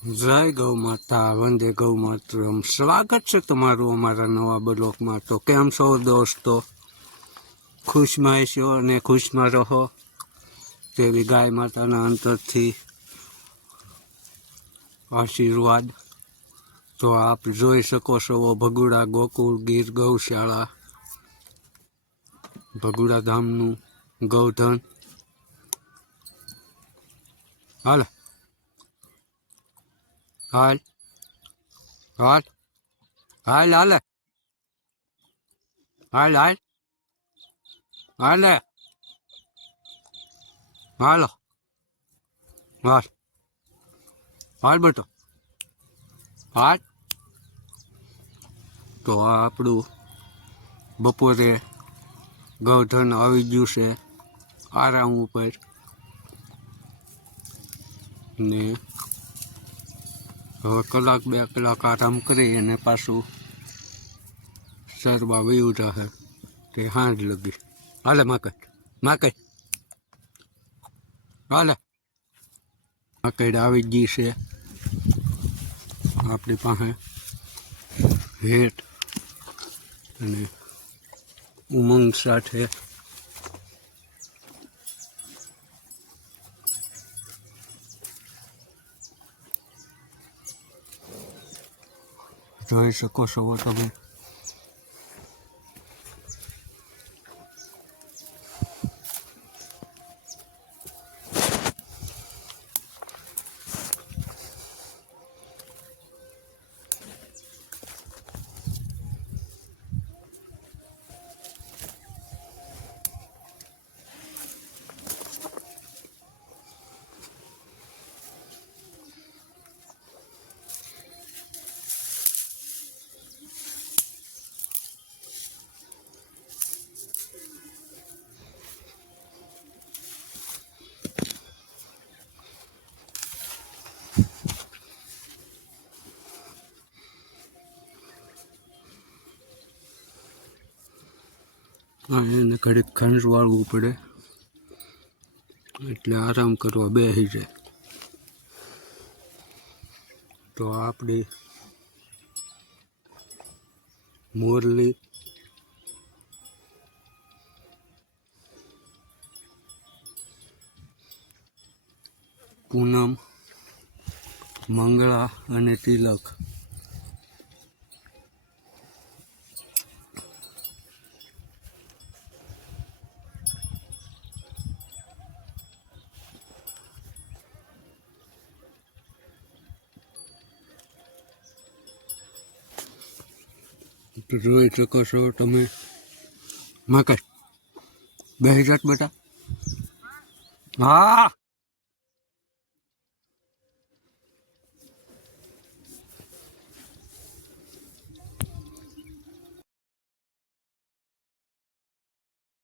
જય ગૌ માતા, વંદે ગૌ માતરમ. સ્વાગત છે તમારું અમારા નવા બ્લોગમાં. તો કેમ છો દોસ્તો? ખુશમાં છો અને ખુશમાં રહો તેવી ગાય માતાના અંતરથી આશીર્વાદ. તો આપ જોઈ શકો છો ભગુડા ગોકુળ ગીર ગૌશાળા, ભગુડા ધામનું ગૌધન. હાલ હાલ હાલ હાલ હાલ હાલ હાલ હાલ હાલો હાલ હાલ બેટો હાલ. તો આ આપણું બપોરે ગૌધન આવી ગયું છે આરામ ઉપર ને હવે કલાક બે કલાક આરામ કરી અને પાછું સરવા વયું રહે તે હાંજ લગી. હાલે માકડ માકડ હાલે માકડ આવી ગઈ છે આપણી પાસે હેઠ અને ઉમંગ સાથે. જોઈ શકો છો તમે એને ઘડીક ખંડ વાળવું પડે એટલે આરામ કરવા બેસી જાય. તો આપણી મોરલી પૂનમ, મંગળા અને તિલક જોઈ શકો છો તમે. મકર બેસી જાત બેટા. હા